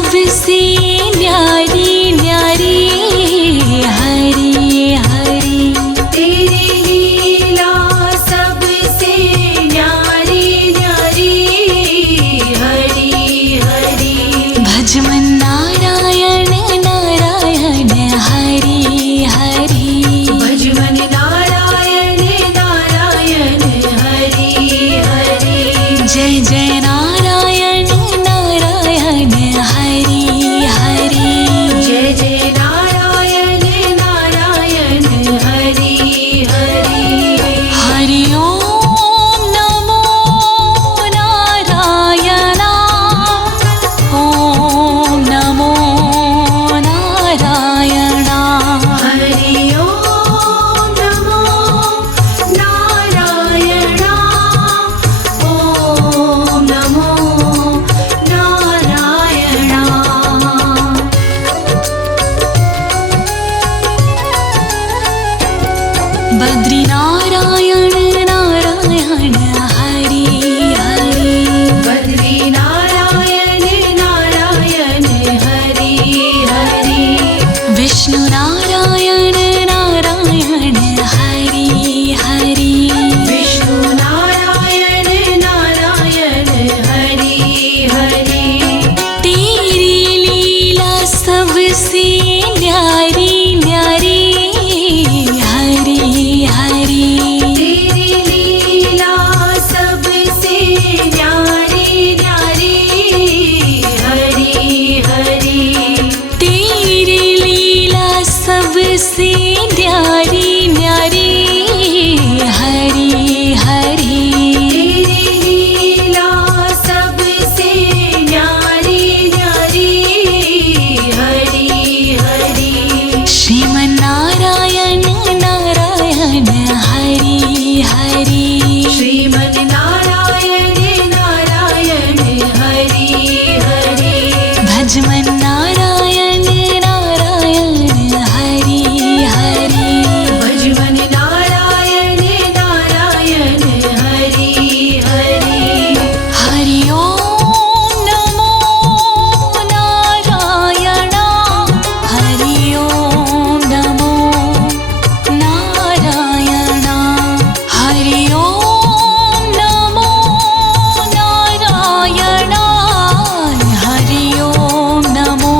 सबसे न्यारी न्यारी हरी हरी। तेरी लीला सबसे न्यारी न्यारी हरी हरी। भज मन नारायण नारायण हरी हरी। भज मन नारायण नारायण हरी हरी। जय जय नारायण नारायण हरी हरी। जय जय नारायण नारायण हरी हरी। हरि ओम नमो नारायण। ओम नमो नारायण। हरि ओम नमो नारायण। ओम नमो नारायण। बद्री नारायण नारायण हरि हरि। बद्री नारायण नारायण हरि हरि। विष्णु नारायण नारायण हरि हरि। विष्णु नारायण नारायण हरि हरि। तेरी लीला सबसे न्यारी न्यारी हरि हरि। तेरी लीला सबसे न्यारी न्यारी हरि हरि। तेरी लीला सबसे न्यारी न्यारी हरि हरि। तेरी लीला सबसे न्यारी न्यारी हरि हरि। श्रीमन नारायण नारायण हरि हरि। श्रीमन नारायण नारायण हरि हरि। भज मन नारायण नारायण हरि हरि। भज मन नारायण नारायण हरि हरि। हरि ओम नमो नारायण। हरि ओम नमो नारायण। हरि ओम नमो नारायण। हरि ओम नमो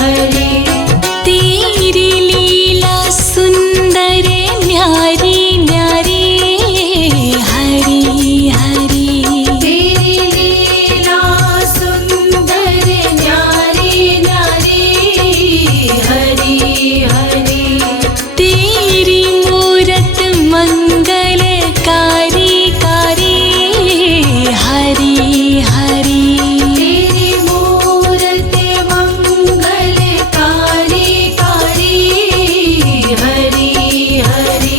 हरि तेरी लीला सुंदर न्यारी न्यारी हरि हरि तेरी लीला सुंदर न्यारी न्यारी हरि हरि तेरी मूरत मंगलकारी कारी हरि हरि तेरी मूरत मंगलकारी कारी हरि हरि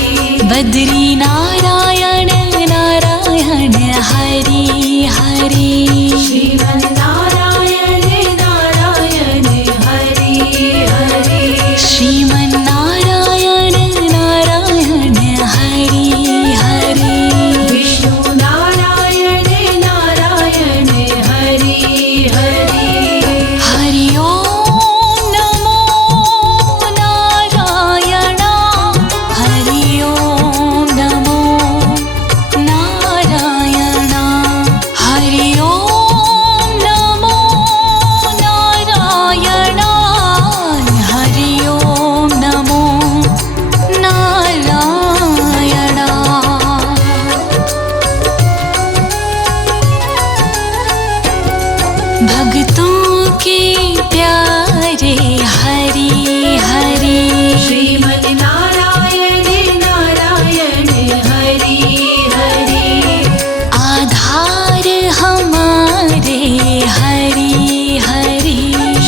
बद्री नारायण नारायण हरि हरि श्रीमन्नारायण नारायण हरि हरि श्रीमन्नारायण नारायण हरि हरि विष्णु नारायण नारायण हरि हरि हरि ओम नमो नारायण हरि ओम नमो नारायण हरि ओम नमो नारायण हरि ओम नमो नारायण भक्तों के प्यारे हरि हरि श्रीमन्नारायण नारायण हरि हरि आधार हमारे हरि हरि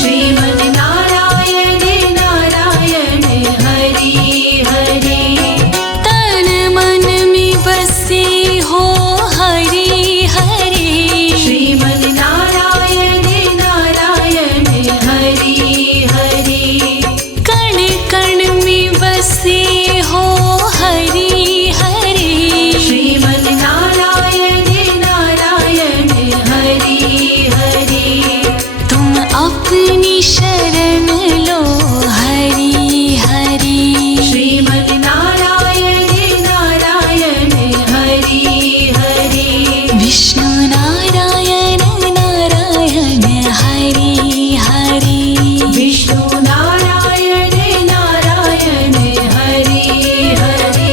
श्रीमन्नारायण नारायण हरि हरि तन मन में बसे हो हरि हरि श्रीमन्नारायण नारायण हरि हरि कण कण में बसे हो हरि हरि श्रीमन्नारायण नारायण हरि हरि तुम अपनी शरण लो हरि हरि श्रीमन्नारायण नारायण हरि हरि विष्णु नारायण नारायण हरि हरि विष्णु नारायण नारायण हरि हरि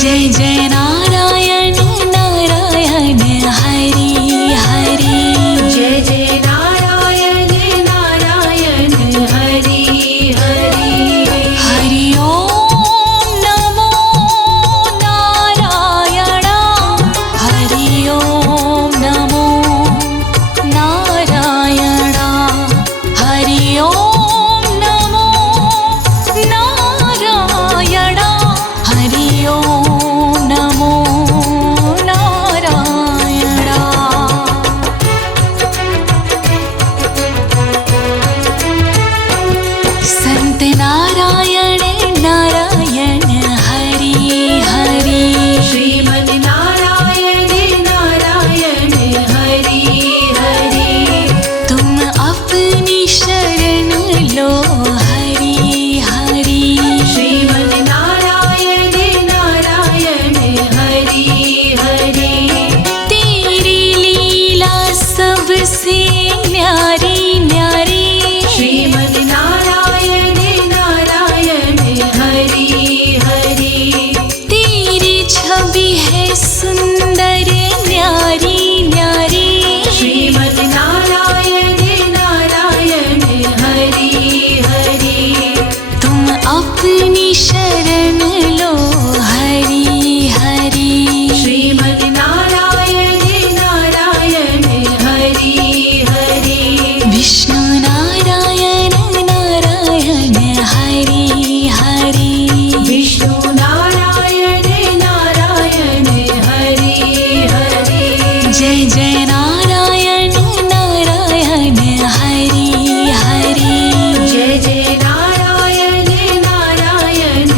जय जय नारायण नारायण हरि हरि जय जय नारायण नारायण हरि हरि हरि ओम नमो नारायण हरि ओम नमो नारायण हरि ओम नमो नारायण हरि ओम नमो नारायण संत नारायण नारायण हरि हरि श्रीमन्नारायण नारायण हरि हरि तुम अपनी शरण लो हरि हरि श्रीमन्नारायण नारायण हरि हरि तेरी लीला सबसे न्यारी न्यारी श्रीमन्नारायण नारायण हरि हरि तेरी छवि है सुंदर न्यारी न्यारी श्रीमन्नारायण नारायण हरि हरि तुम अपनी शरण लो हरि हरि श्रीमन्नारायण नारायण हरि हरि विष्णु नारायण नारायण हरि हरि विष्णु नारायण नारायण हरि हरि जय जय नारायण नारायण हरि हरि जय जय नारायण नारायण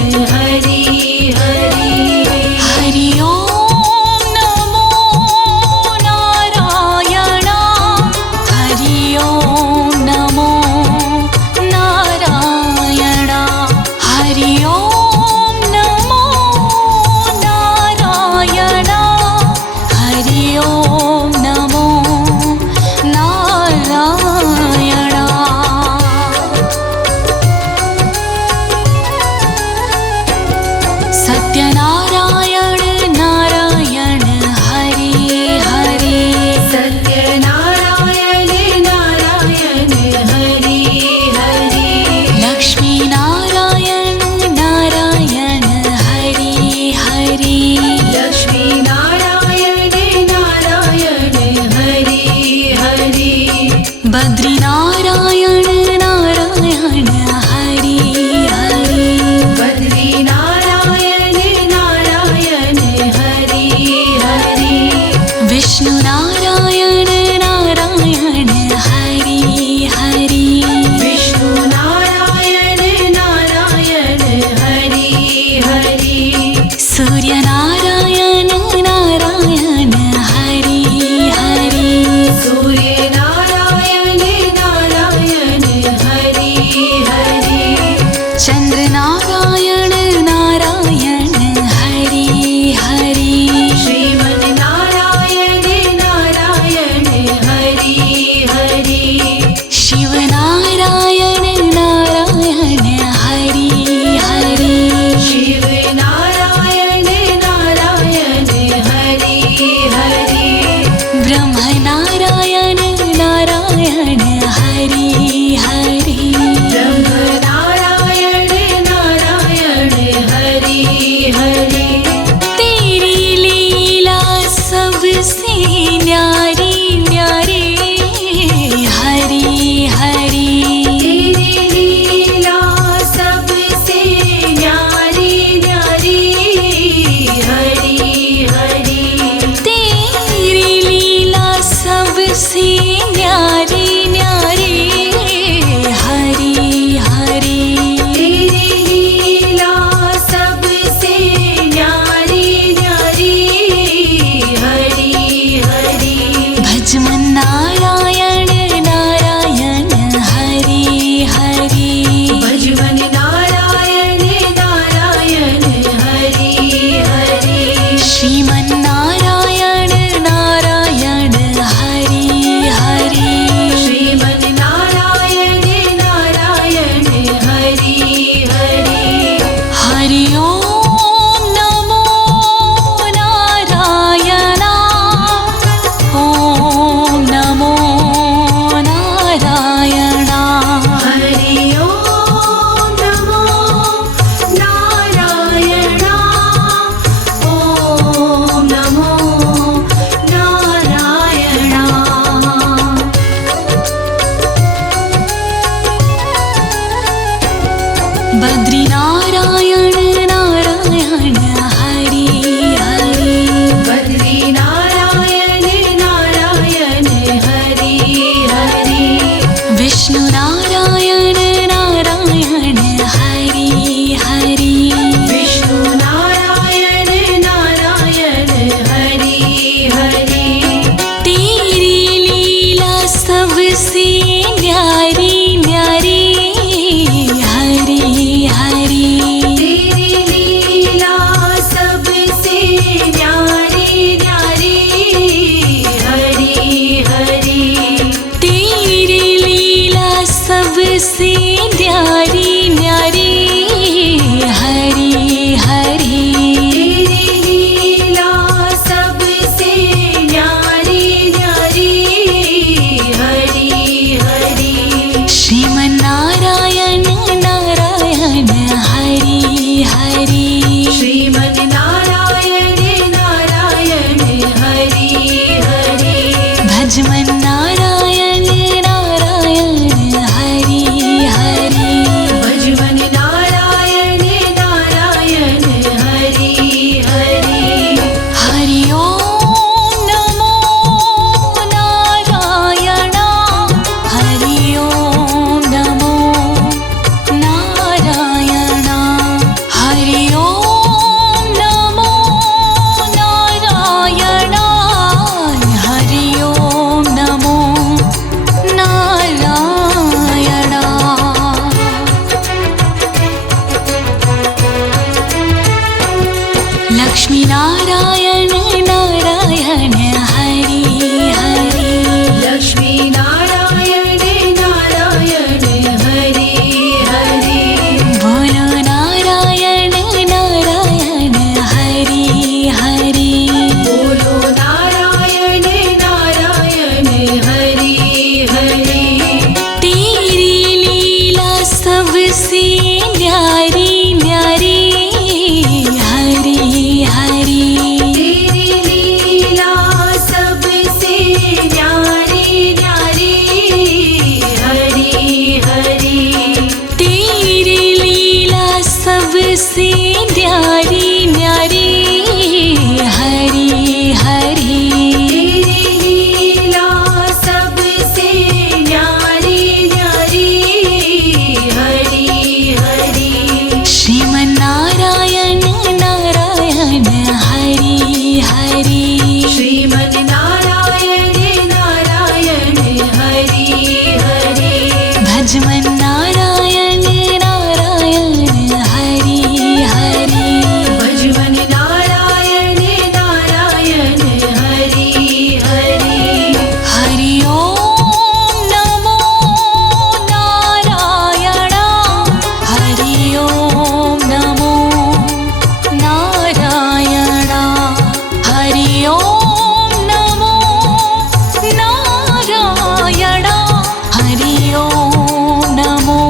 बद्री नारायण नारायण हरि हरि बद्री नारायण नारायण हरि हरि विष्णु नारायण नारायण हरि हरि विष्णु नारायण नारायण हरि हरि तेरी लीला सबसे न्यारी न्यारी हरि हरि तेरी लीला सबसे न्यारी न्यारी हरि हरि तेरी लीला सबसे न्यारी न्यारी हरि हरि तेरी लीला सबसे न्यारी न्यारी हरि हरि श्रीमन्नारायण नारायण हरि हरि श्रीमन् नारायण नारायण हरि हरि भजमन्नारायण नारायण हरि हरि भजमन् नारायण नारायण हरि हरि हरि ओम नमो नारायण हरि ओम नमो नारायण हरि ओम नमो नारायण हरि ओम नमो नारायण लक्ष्मी नारायण नारायण हरि हरि लक्ष्मी नारायण नारायण हरि हरि बोलो नारायण नारायण हरि हरि बोलो नारायण नारायण हरि हरि तेरी लीला सबसे न्यारी न्यारी हरि हरि तेरी लीला सबसे न्यारी न्यारी हरि हरि तेरी लीला सबसे न्यारी न्यारी हरि हरि तेरी लीला सबसे न्यारी न्यारी हरि हरि श्रीमन्नारायण नारायण हरि हरि श्रीमन् नारायण नारायण हरि हरि भजमन्नारायण नारायण हरि हरि भजमन् नारायण नारायण हरि हरि हरि ओम नमो नारायण हरि ओम नमो नारायण हरि ओम नमो नारायण हरि ओम नमो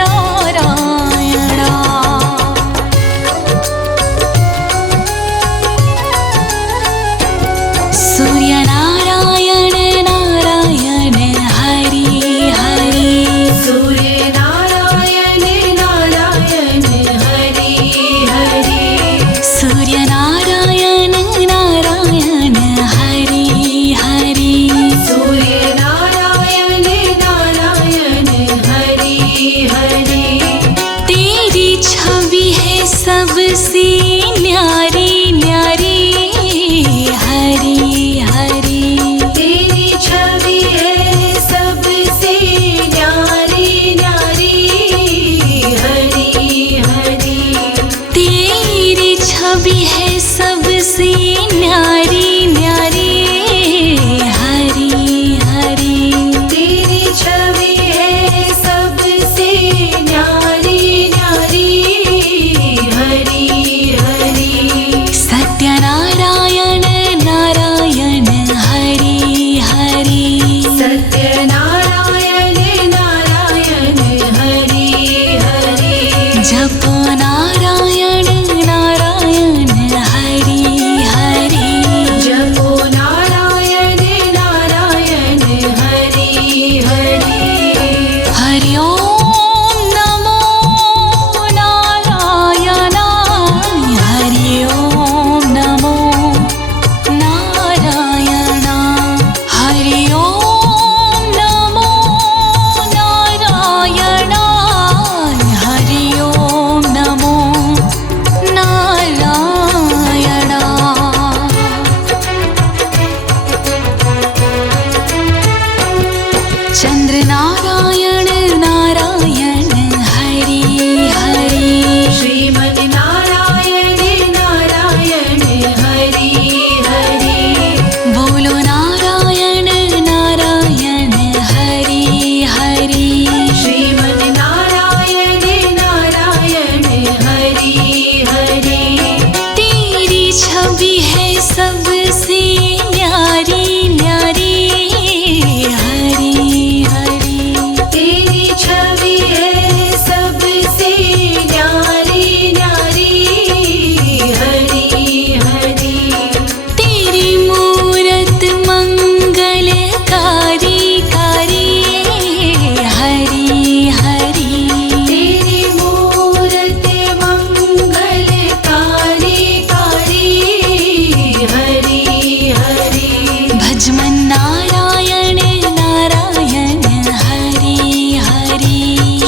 नारायण सूर्य नारायण नारायण हरि हरि सूर्य नारायण नारायण हरि हरि सूर्य नारायण नारायण हरि हरि सूर्य नारायण नारायण हरि हरि तेरी छवि है सबसे न्यारी न्यारी हरि हरि तेरी छवि है सबसे न्यारी न्यारी हरि हरि तेरी छवि है सबसे न्यारी न्यारी हरि हरि तेरी छवि है सबसे न्यारी न्यारी हरि हरि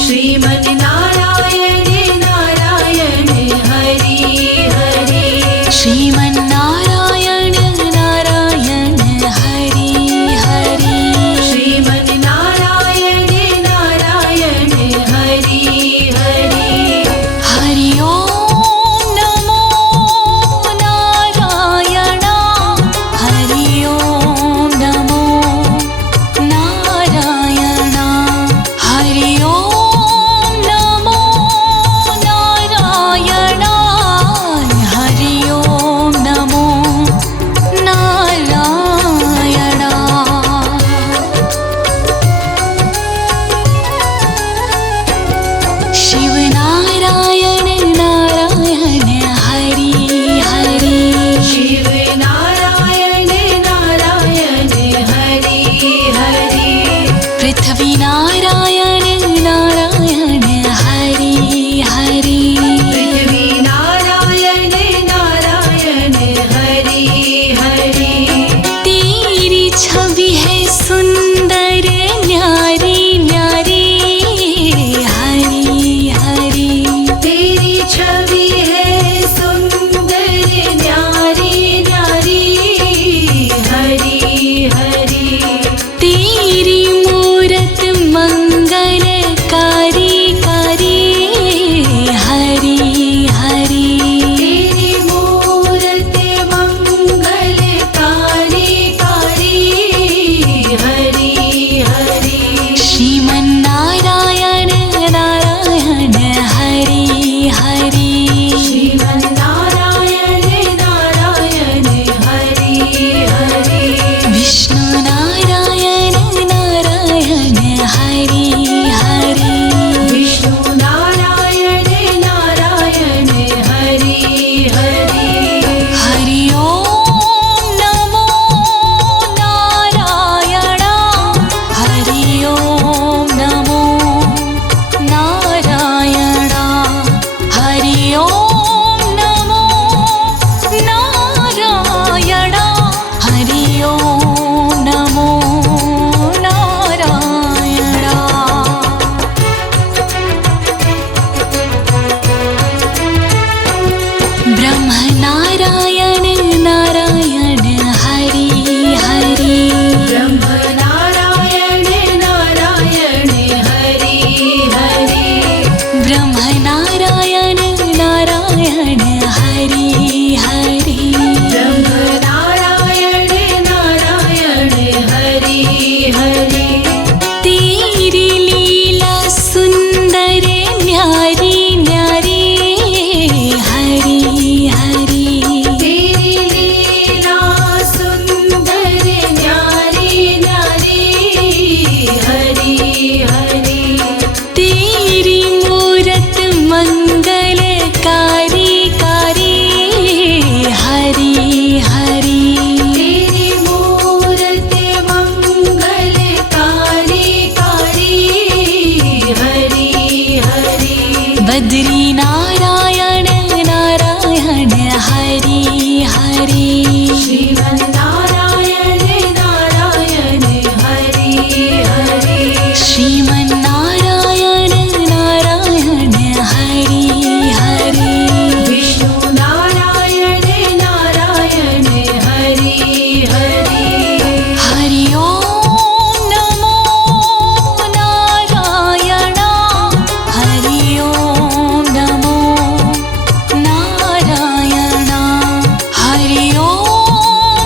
श्रीमन् नारायण नारायण हरि हरि श्रीमन्नारायण नारायण हरि हरि श्रीमन् नारायण नारायण हरि हरि हरि ओम नमो नारायण हरि ओम नमो नारायण हरि ओम नमो नारायण हरि ओम नमो नारायण शिव नारायण नारायण हरि हरि शिव नारायण नारायण हरि हरि पृथ्वी नारायण नारायण हरि हरि पृथ्वी नारायण नारायण हरि हरि तेरी छवि है सुंदर न्यारी न्यारी हरि हरि तेरी छवि है सुंदर न्यारी न्यारी हरि हरि तेरी मूरत मंगलकारी कारी हरि हरि तेरी मूरत मंगलकारी कारी हरि हरि श्रीमन्नारायण नारायण हरि हरि श्रीमन् नारायण नारायण हरि हरि विष्णु नारायण नारायण हरि हरि विष्णु नारायण नारायण हरि हरि हरि ओम नमो नारायण हरि ओम नमो नारायण हरि ओम नमो नारायण हरि ओम नमो नारायण ब्रह्म नारायण नारायण हरि हरि ब्रह्म नारायण नारायण हरि हरि ब्रह्म नारायण नारायण हरि हरि ब्रह्म नारायण नारायण हरि हरि तेरी लीला सुंदर न्यारी न्यारी हरि हरि तेरी लीला सुंदर न्यारी न्यारी हरि हरि तेरी मूरत मंगलकारी कारी हरि हरि तेरी मूरत मंगलकारी कारी हरि हरि बद्री नारायण नारायण हरि हरि श्रीमन् नारायण नारायण हरि हरि श्रीमन्नारायण नारायण हरि हरि विष्णु नारायण नारायण हरि हरि हरि ओम नमो नारायण हरि ओम नमो नारायण हरि ओम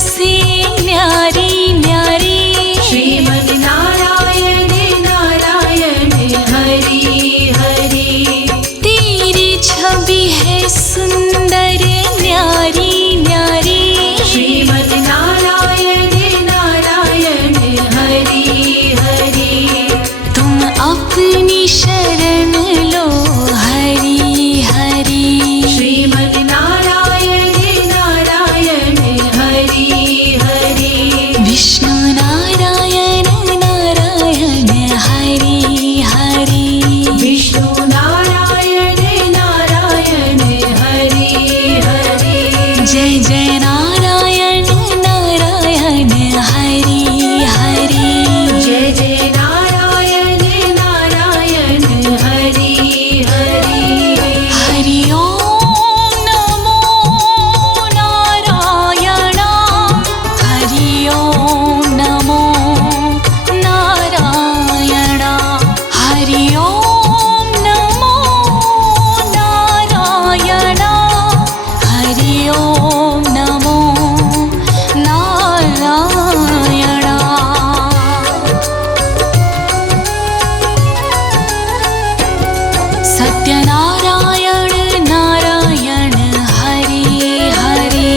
सबसे न्यारी न्यारी श्रीमद् नारायण नारायण हरि हरि तेरी छवि है सुंदर न्यारी न्यारी श्रीमद् नारायण नारायण हरि हरि तुम अपनी शरण लो हरि हरि श्रीमद् नारायण नारायण हरि हरि विष्णु नारायण नारायण हरि हरि विष्णु नारायण नारायण हरि हरि जय जय नारायण नारायण हरि हरि जय जय नारायण नारायण हरि हरि हरि ओम नमो नारायण हरि ओम नमो नारायण हरि ओम नमो नारायण हरि ओम नमो नारायण सत्यनारायण नारायण हरि हरि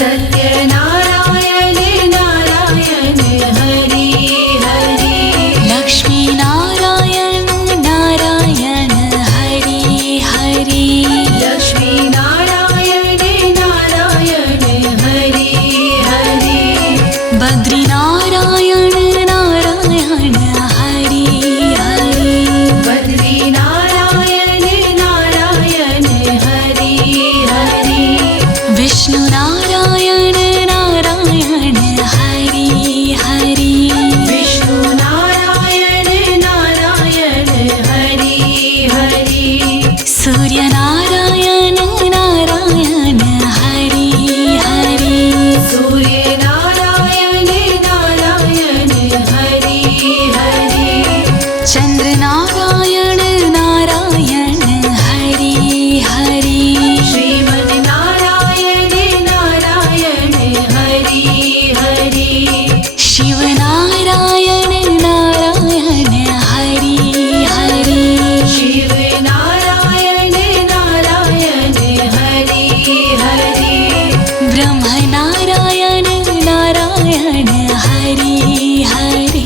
सत्यनारायण नारायण हरि हरि लक्ष्मी नारायण नारायण हरि हरि लक्ष्मी नारायण नारायण हरि हरि बद्री नारायण नारायण हरि हरि बद्री नारायण नारायण हरि हरि विष्णु नारायण नारायण हरि हरि विष्णु नारायण नारायण हरि हरि सूर्य नारायण नारायण हरि हरि सूर्य नारायण नारायण हरि हरि चंद्र नारायण नारायण हरि हरि श्रीमद् नारायण नारायण हरि हरि शिव नारायण नारायण हरि हरि शिव नारायण नारायण हरि हरि ब्रह्म नारायण नारायण हरि हरि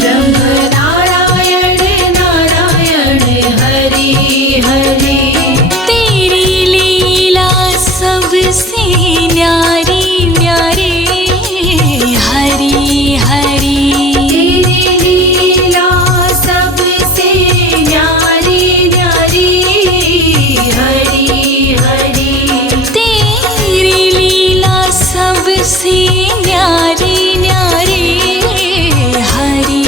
ब्रह्म नारायण नारायण हरि हरि तेरी लीला सबसे न्यारी न्यारी हरि हरि तेरी लीला सबसे न्यारी न्यारी हरि हरि तेरी लीला सबसे न्यारी न्यारी हरि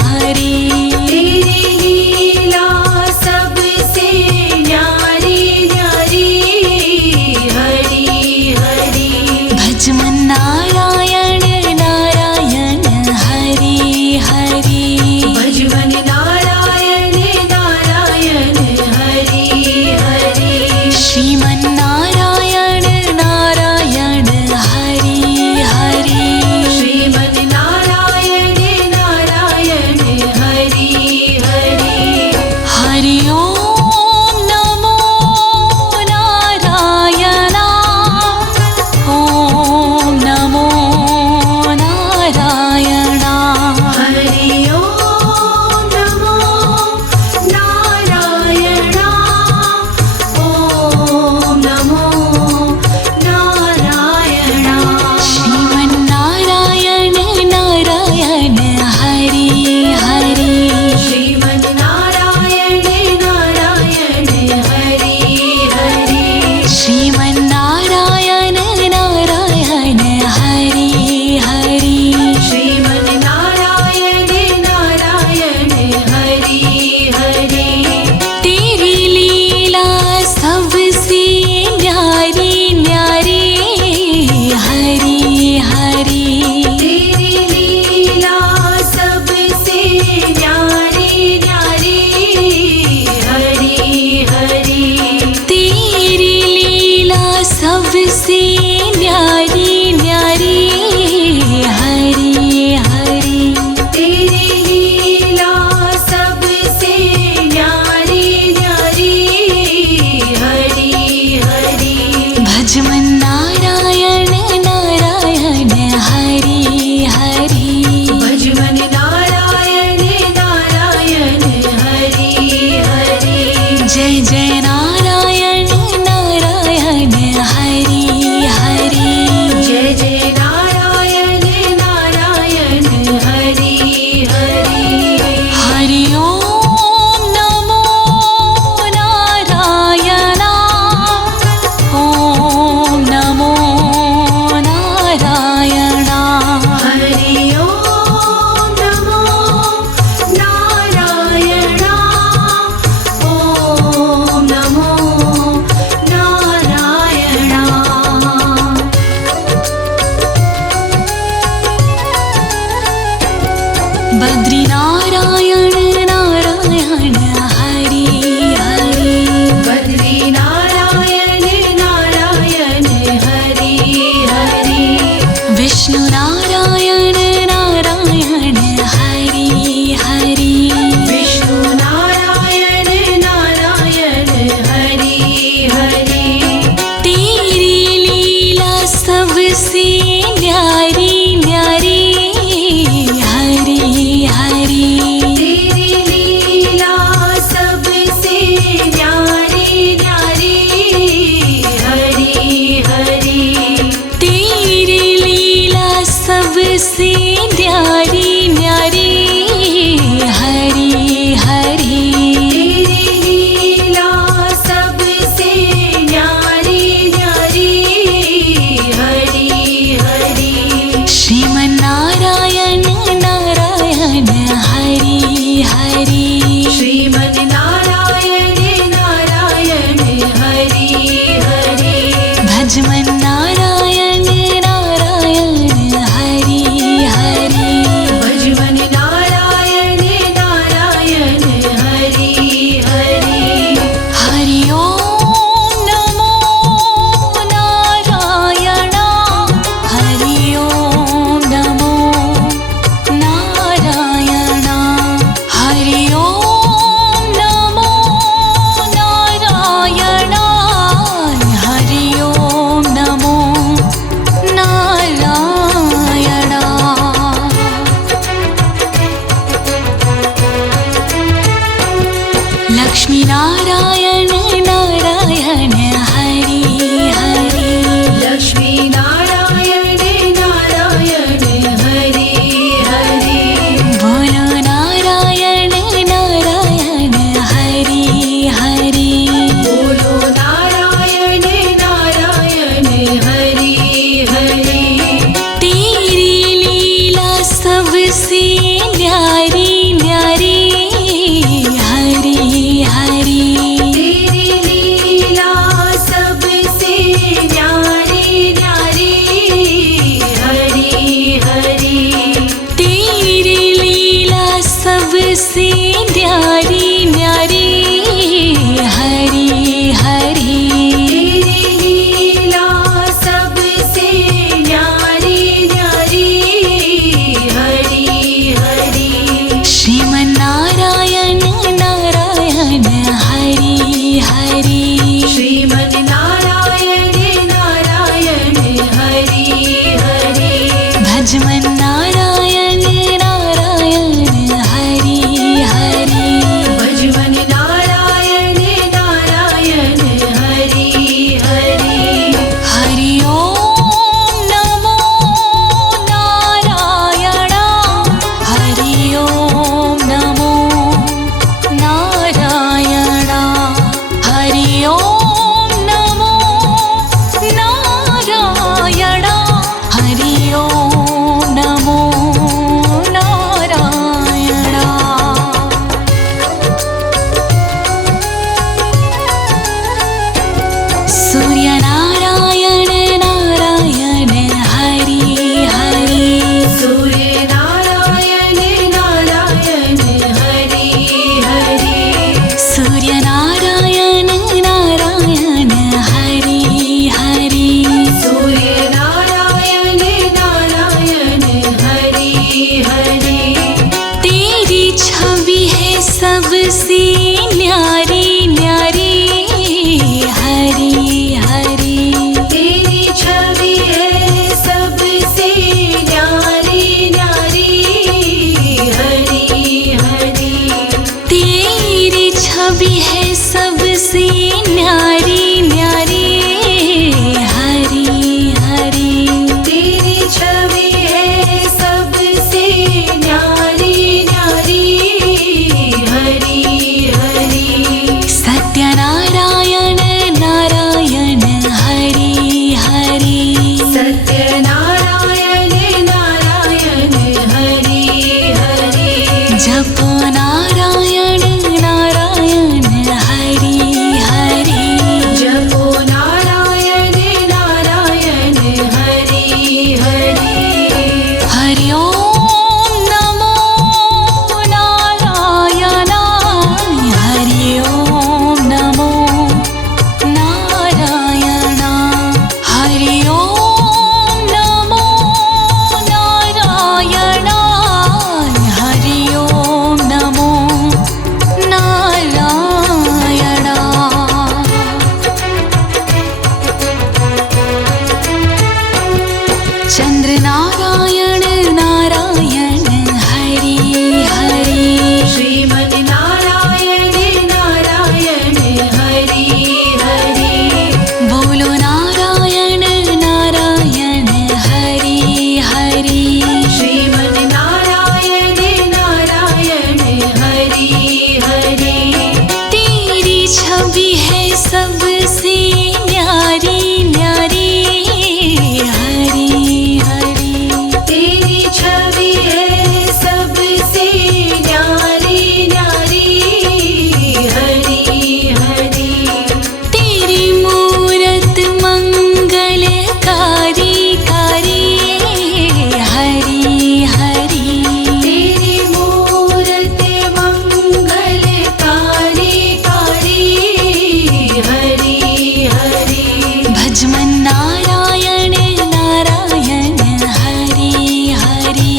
हरि तेरी लीला सबसे न्यारी न्यारी हरि हरि भजमन नारायण नारायण हरि हरि भजवन नारायण नारायण हरि हरि श्रीमन नारायण नारायण हरि हरि भजमन नारायण नारायण हरि हरि भजमन नारायण नारायण हरि हरि जय जय नारायण नारायण हरि हरि जय जय नारायण नारायण हरि हरि हरि ओम नमो नारायण ओम नमो नारायण हरि ओम नमो नारायण ओम नमो नारायण बद्री नारायण नारायण हरि हरि बद्री नारायण नारायण हरि हरि विष्णु नारायण नारायण हरि हरि विष्णु नारायण नारायण हरि हरि तेरी लीला सबसे न्यारी न्यारी हरि हरि तेरी लीला सबसे न्यारी न्यारी हरि हरि तेरी लीला सबसे न्यारी न्यारी हरि हरि तेरी लीला सबसे न्यारी न्यारी हरि हरि श्रीमन नारायण नारायण हरि हरि श्रीमन नारायण नारायण हरि हरि भजमन नारायण नारायण हरि हरि सबसे न्यारी न्यारी हरी हरी। तेरी छवि है सबसे न्यारी न्यारी हरी हरी। तेरी मूरत मंगलकारी कारी हरी हरी। तेरी मूरत मंगलकारी कारी हरी हरी। भजमन नारायण नारायण हरी हरी।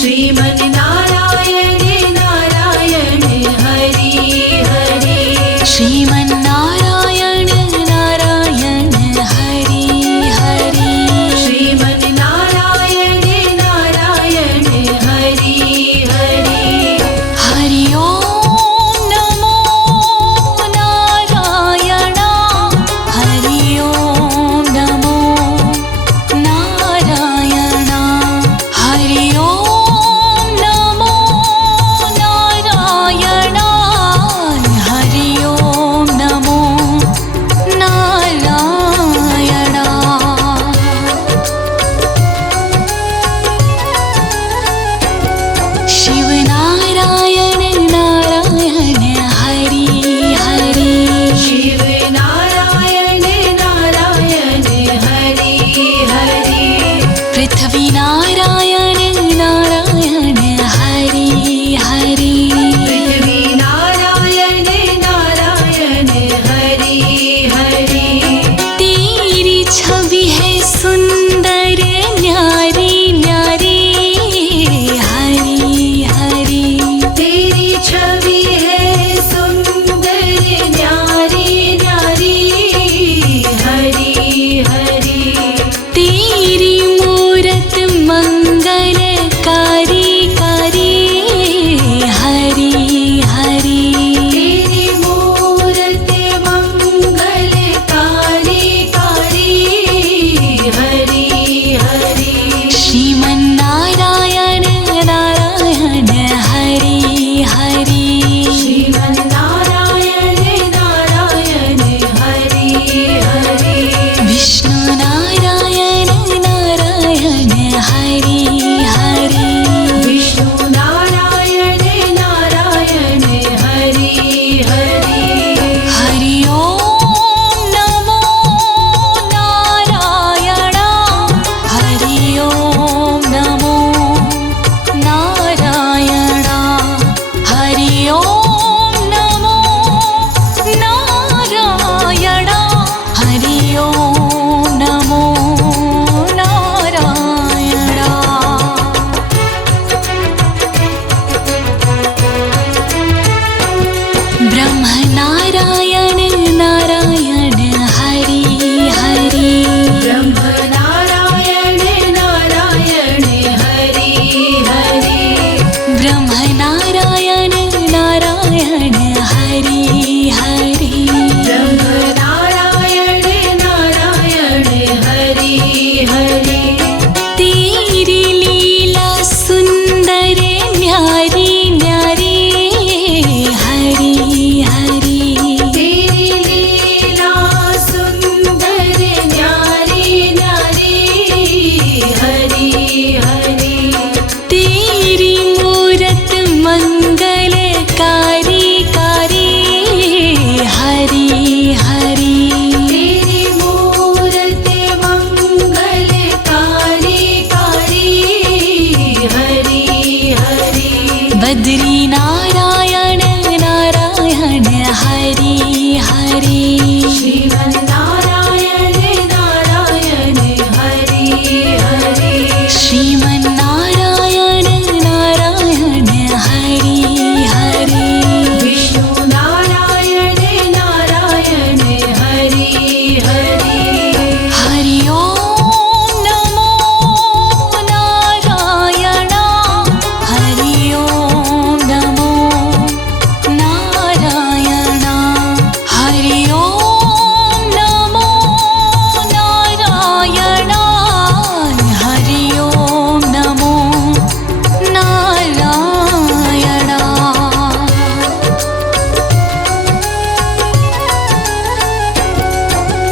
श्रीमन नारायण नारायण हरि हरि। श्रीमन नारायण नारायण हरी हरी। श्रीमन नारायण नारायण हरि हरि। हरि ओम नमो नारायण। हरि ओम नमो नारायण। हरि ओम नमो नारायण। हरि ओम नमो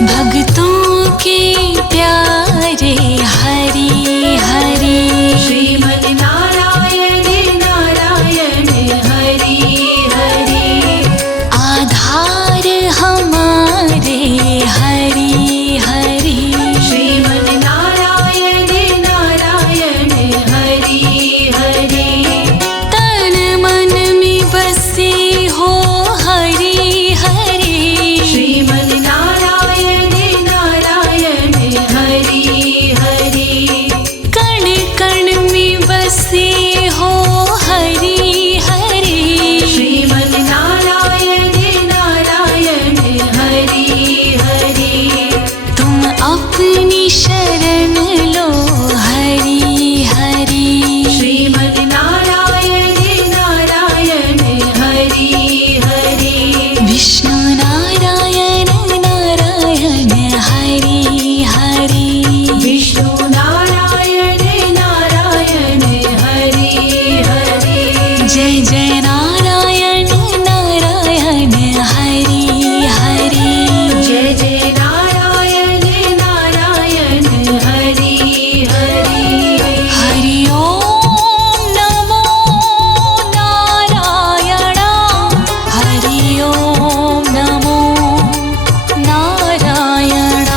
भक्तों के प्यारे हरि हरि श्रीमन नारायण नारायण हरि हरि आधार हमारे हरि हरि श्रीमन नारायण नारायण हरि हरि तन मन में बसे हो हरि हरि श्रीमन नारायण नारायण हरि हरि कण कण में बसे हो हरि हरि श्रीमन नारायण नारायण हरि हरि तुम अपनी शरण लो हरि हरि श्रीमन नारायण नारायण हरि हरि विष्णु नारायण नारायण हरि हरि विष्णु नारायण नारायण हरि हरि जय जय नारायण नारायण हरि हरि जय जय नारायण नारायण हरि हरि हरि ओम नमो नारायण हरि ओम नमो नारायण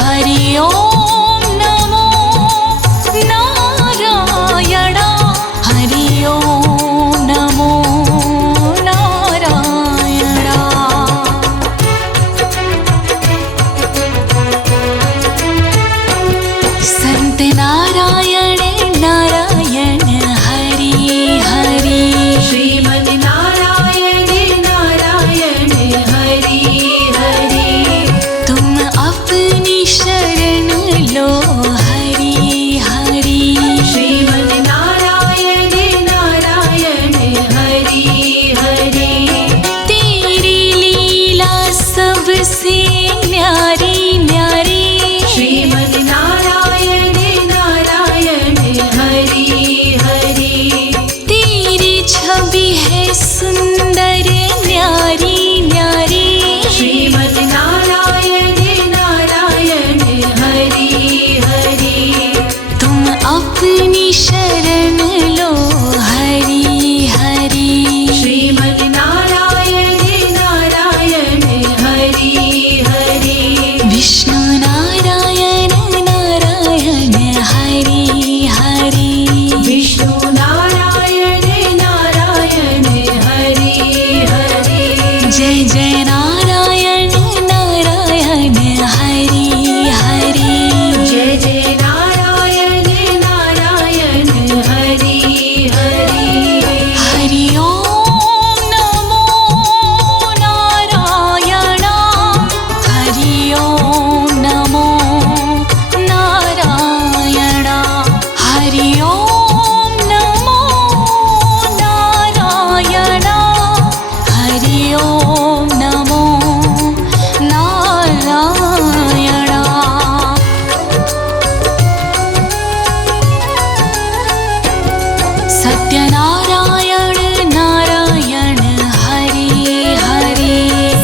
हरि ओम नमो नारायण हरि ओम नमो नारायण संत नारायण नारायण हरि हरि श्रीमन नारायण नारायण हरि हरि तुम अपनी शरण लो हरि हरि श्रीमन नारायण नारायण हरि हरि तेरी लीला सबसे न्यारी न्यारी श्रीमन नारायण नारायण हरि हरि तेरी छवि है सुंदर न्यारी न्यारी श्रीमन नारायण नारायण हरि हरि तुम अपनी शरण लो हरि हरि श्रीमन नारायण नारायण हरि हरि विष्णु नारायण नारायण हरि हरि विष्णु नारायण नारायण हरि हरि जय जय नारायण नारायण हरि हरि जय जय नारायण नारायण हरि हरि हरि ओम नमो नारायण हरि ओम नमो नारायण हरि ओम नमो नारायण हरि ओम नमो नारायण सत्यनारायण नारायण हरि हरि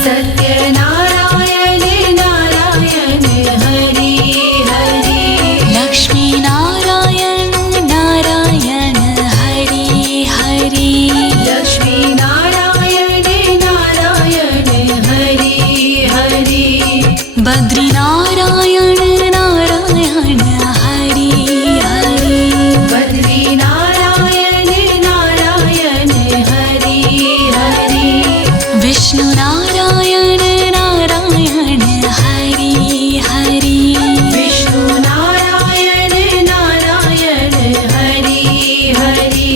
सत्यनारायण नारायण हरि हरि लक्ष्मी नारायण नारायण हरि हरि लक्ष्मी नारायण नारायण हरि हरि बद्री नारायण नारायण हरि हरि बद्री नारायण नारायण हरि हरि विष्णु नारायण नारायण हरि हरि विष्णु नारायण नारायण हरि हरि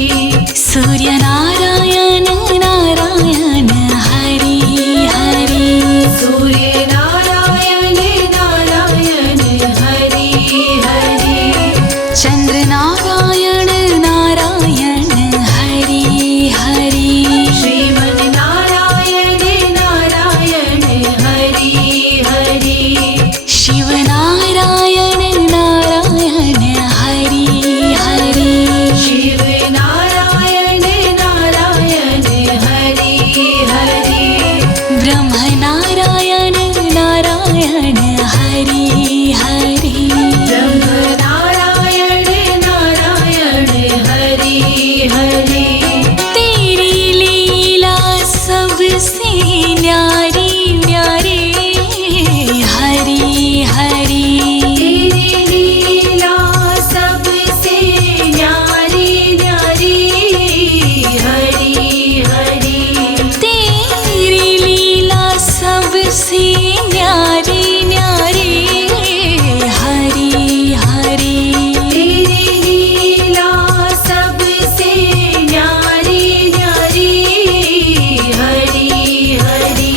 सूर्य नारायण नारायण हरि हरि सूर्य नारायण नारायण सबसे न्यारी न्यारी हरि हरि तेरी लीला सबसे न्यारी न्यारी हरि हरि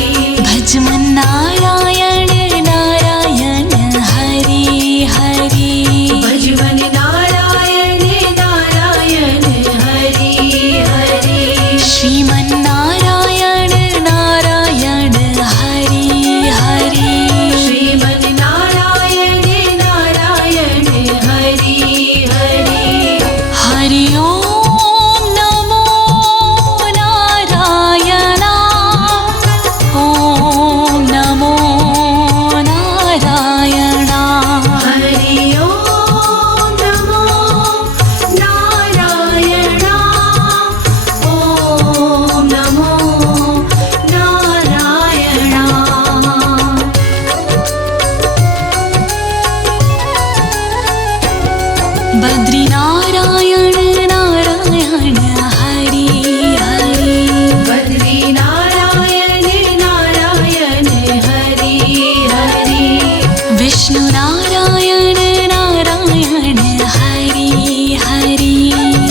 भजमन नारायण नारायण हरि हरि भजमन नारायण नारायण हरि हरि श्रीमन नारायण नारायण हरि हरि श्रीमन नारायण नारायण हरि हरि हरि ओम नमो नारायण ओम नमो नारायण हरि ओम नमो नारायण ओम नमो नारायण बद्री नारायण नारायण हरि हरि बद्री नारायण नारायण हरि हरि विष्णु नारायण नारायण हरि हरि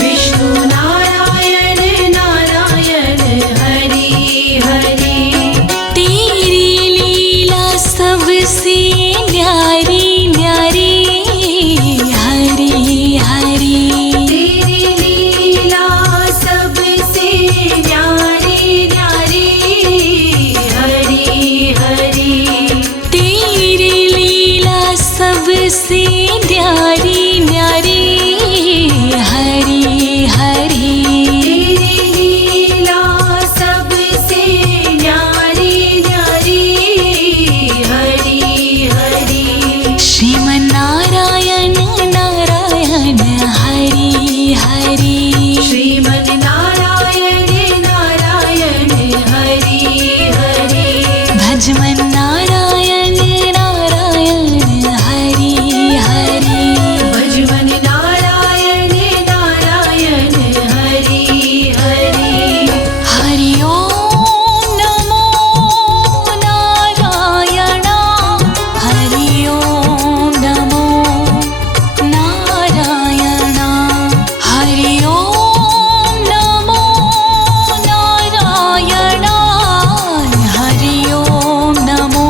विष्णु नारायण नारायण हरि हरि तेरी लीला सबसे न्यारी न्यारी हरि हरि तेरी लीला सबसे न्यारी न्यारी हरि हरि तेरी लीला सबसे न्यारी न्यारी हरि हरि तेरी लीला सबसे न्यारी न्यारी हरि हरि श्रीमन नारायण नारायण हरि हरि श्रीमन नारायण नारायण हरि हरि भजमन नारायण नारायण हरि हरि भजमन नारायण नारायण हरि हरि हरि ओम नमो नारायण हरि ओम नमो नारायण हरि ओम नमो नारायण हरि ओम नमो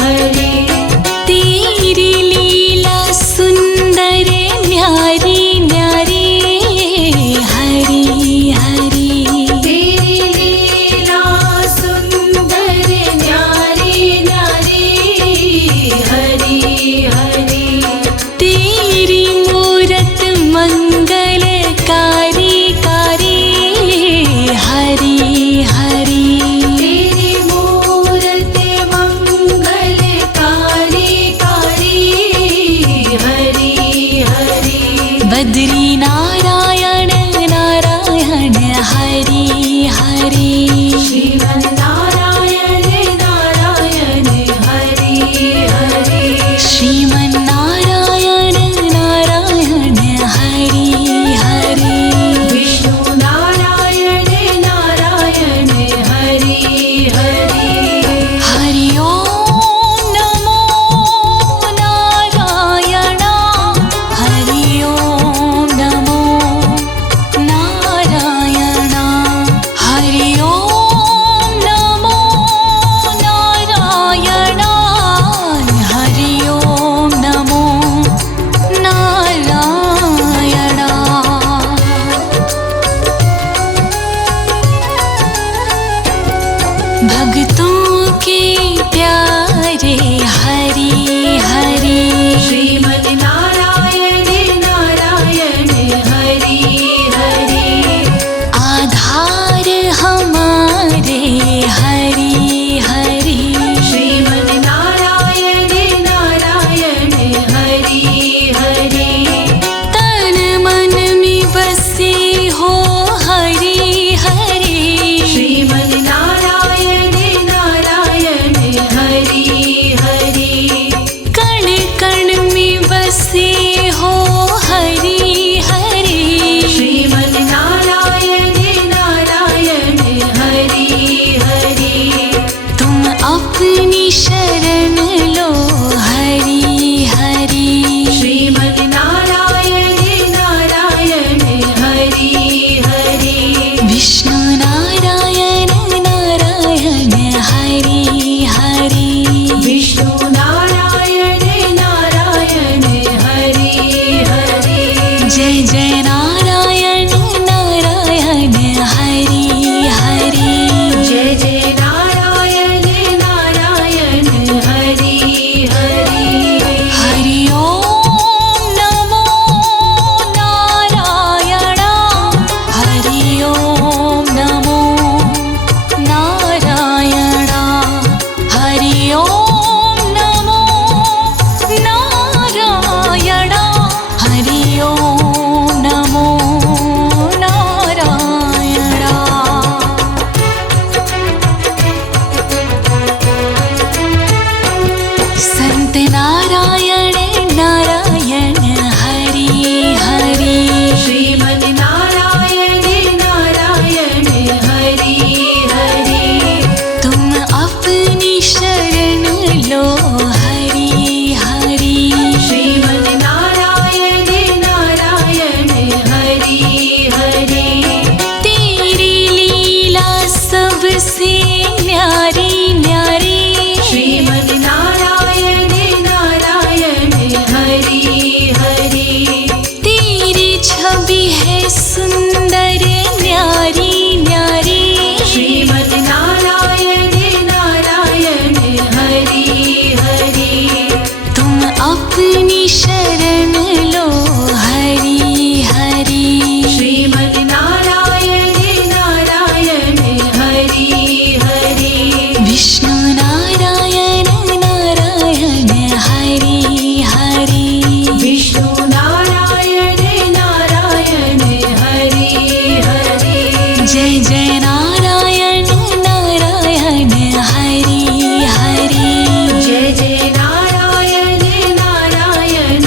हरि तेरी लीला सुंदर न्यारी न्यारी हरि हरि तेरी लीला सुंदर न्यारी न्यारी हरि हरि तेरी मूरत मंगलकारी कारी हरि हरि तेरी मूरत मंगलकारी कारी हरि हरि बद्री नारायण नारायण हरि हरि श्रीमन् नारायण नारायण हरि हरि श्रीमन्नारायण नारायण हरि हरि विष्णु नारायण नारायण हरि हरि हरि ओम नमो नारायण हरि ओम नमो नारायण हरि ओम नमो नारायण हरि ओम नमो नारायण भक्तों के प्यारे हरि हरि श्रीमन् नारायण नारायण हरि हरि आधार हमारे हरि हरि श्रीमन् नारायण नारायण हरि हरि तन मन में बसे हो हरि हरि श्रीमन् नारायण नारायण हरि हरि कण कण में बसे हो हरि हरि श्रीमन् नारायण नारायण हरि हरि तुम अपनी शरण लो हरि हरि श्रीमन् नारायण नारायण हरि हरि विष्णु नारायण नारायण हरि हरि विष्णु नारायण नारायण हरि हरि जय जय नारायण नारायण हरि हरि जय जय नारायण नारायण हरि हरि हरि ओम नमो नारायण हरि ओम नमो नारायण हरि ओम नमो नारायण हरि ओम नमो नारायण संत नारायण नारायण हरि हरि श्रीमन् नारायण नारायण हरि हरि तुम अपनी शरण लो हरि हरि श्रीमन् नारायण नारायण हरि हरि तेरी लीला सबसे न्यारी न्यारी श्रीमन् नारायण नारायण हरि हरि तेरी छवि है सुंदर न्यारी न्यारी श्रीमन् नारायण नारायण हरि हरि तुम अपनी शरण लो हरि हरि श्रीमन् नारायण नारायण हरि हरि विष्णु नारायण नारायण हरि हरि विष्णु नारायण नारायण हरि हरि जय जय नारायण नारायण हरि हरि जय जय नारायण नारायण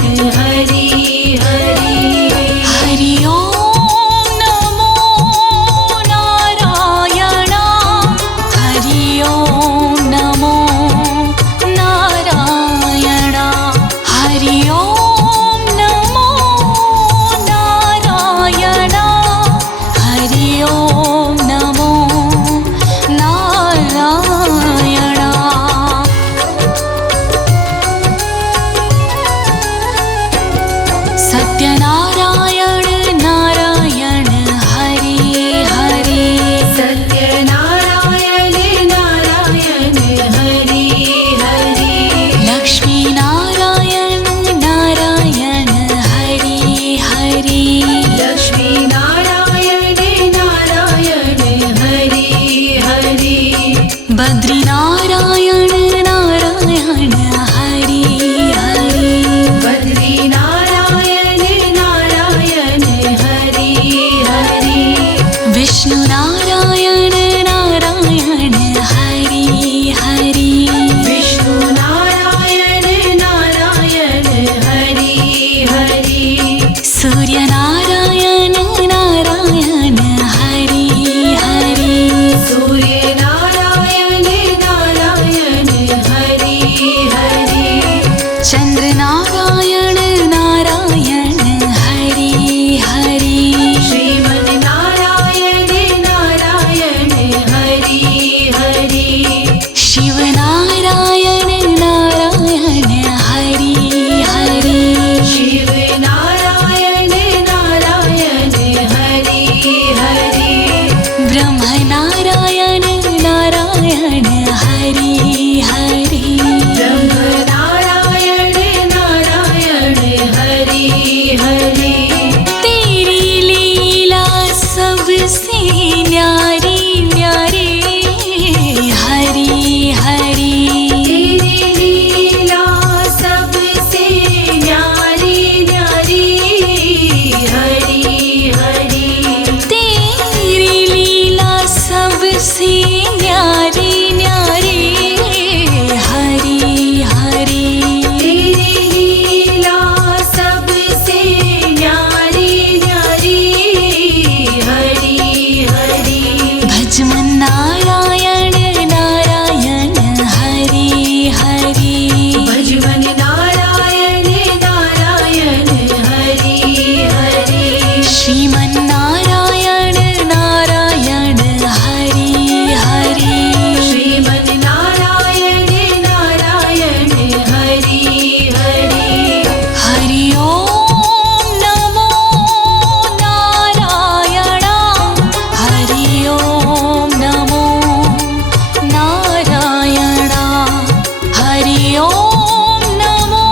हरि ओम नमो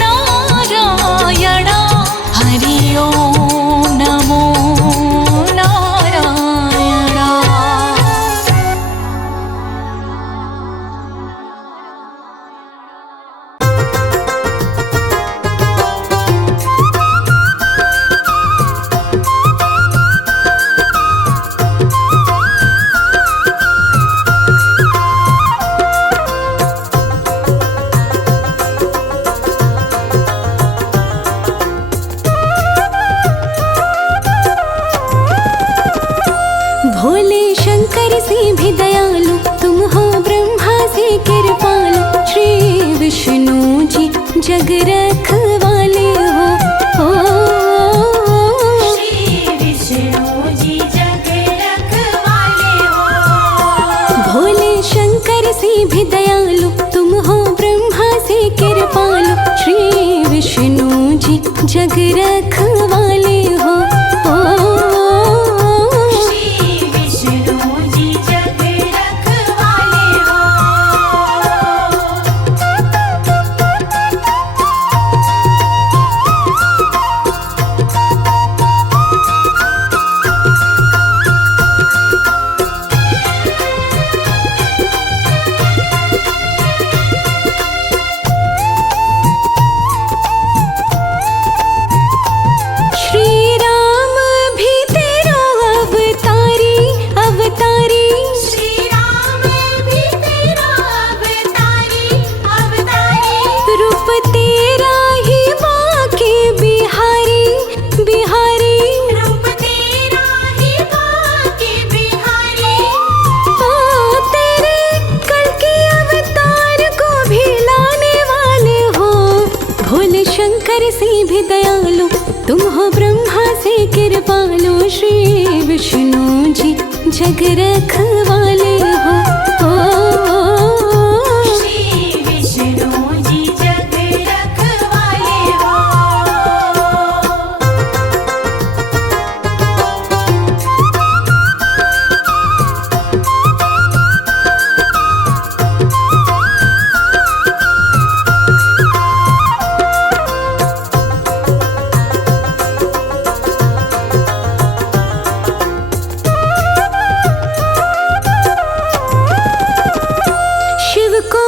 नारायण हरि ओम नमो नारायण। भोले शंकर से भी दयालु तुम हो, ब्रह्मा से कृपालु, श्री विष्णु जी जग रखवाले हो। श्री विष्णु जी जग रखवाले हो। भोले शंकर से भी दयालु तुम हो, ब्रह्मा से कृपालु, श्री विष्णु जी जग रखवाले हो। शंकर से भी दयालु तुम हो, ब्रह्मा से कृपालु, श्री विष्णु जी जग रखवाले हो। श्री विष्णु जी जग रखवाले हो।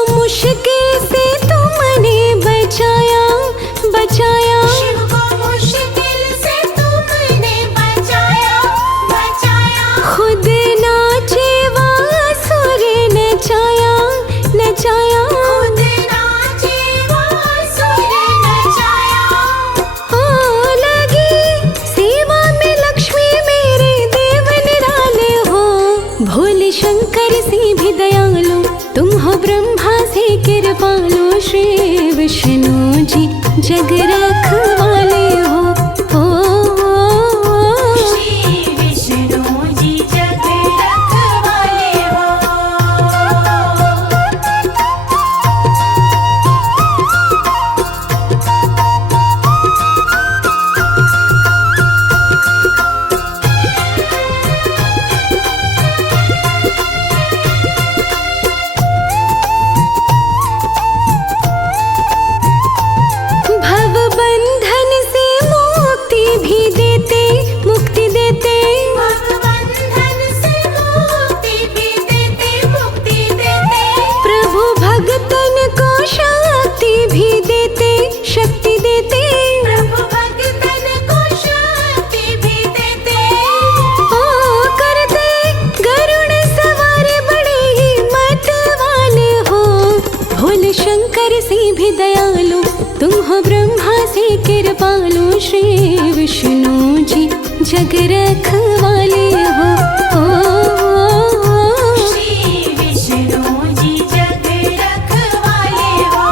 मुश्किल से तुमने बचाया बचाया, शिव को मुश्किल से तुमने बचाया बचाया। खुद नाचे वासुर नचाया नचाया, खुद नाचे वासुर नचाया। हो लगी सेवा में लक्ष्मी मेरे देव निराले हो। भोले शंकर से भी दयालु तुम हो, ब्रह्मा से कृपालु, श्री विष्णु जी जग रखवाले हो। श्री विष्णु जी जग रखवाले हो। श्री विष्णु जी जग रखवाले हो। श्री विष्णु जी जग रखवाले हो।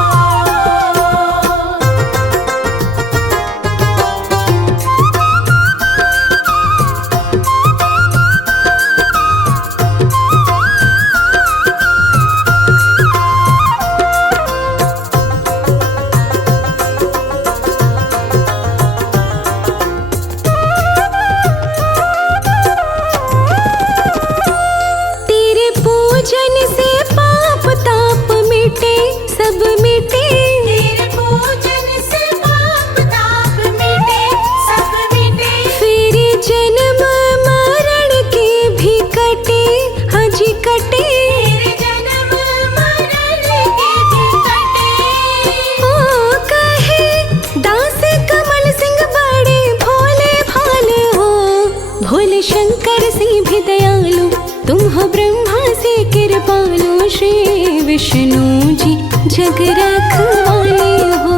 विष्णु जी जग रखवाले हो।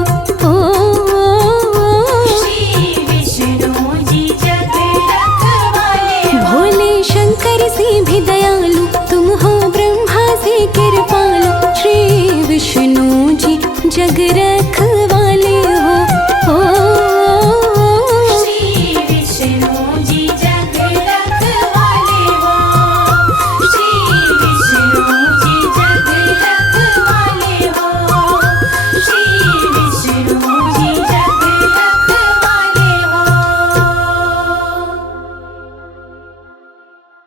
श्री विष्णु जी जग रखवाले हो। भोले शंकर से भी दया